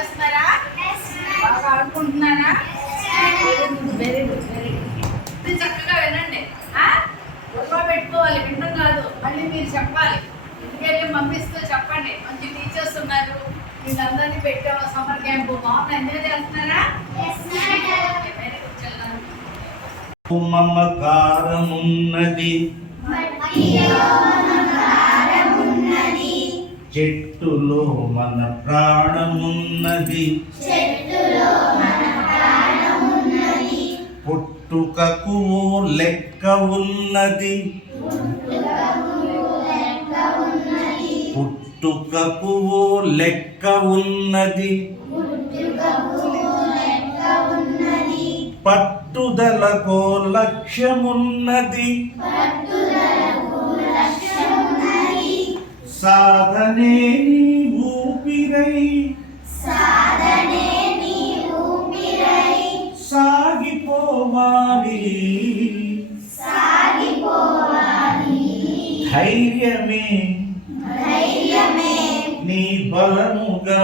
చేస్తున్నారా? బాగా ఆడుకుంటున్నారా? Very good very good. చక్కగా వినండి. ఒళ్ళో పెట్టుకోవాలి, వినడం కాదు, మళ్ళీ మీరు చెప్పాలి. ఇంటికెళ్ళి పంపిస్తూ చెప్పండి. మంచి టీచర్స్ ఉన్నారు, వీళ్ళందరినీ పెట్టాము సమ్మర్ క్యాంపు. బాగుంది, ఎంజాయ్ చేస్తున్నారా? Very good children. మమకారమున్నది చెట్టులో మన ప్రాణమున్నది, పుట్టుకకు లెక్క ఉన్నది, పుట్టుకకు లెక్క ఉన్నది, పట్టుదలకు లక్ష్యమున్నది, సాధనే నీ ఊపిరై సాగిపోవాలి, ధైర్యమే నీ బలముగా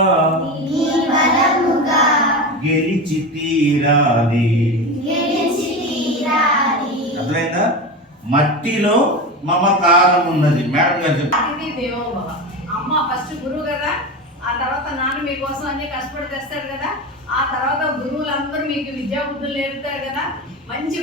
గెలిచి తీరాలి. అర్థమైందా? మట్టిలో మమకారం ఉన్నది. మేడం గారు ఇది దేవోభవ. అమ్మ ఫస్ట్ గురువు కదా, ఆ తర్వాత నాన్న మీకోసం అన్ని కష్టపడి తెస్తాడు కదా, ఆ తర్వాత గురువులందరూ మీకు విద్యా బుద్ధులు నేర్పుతారు కదా. మంచి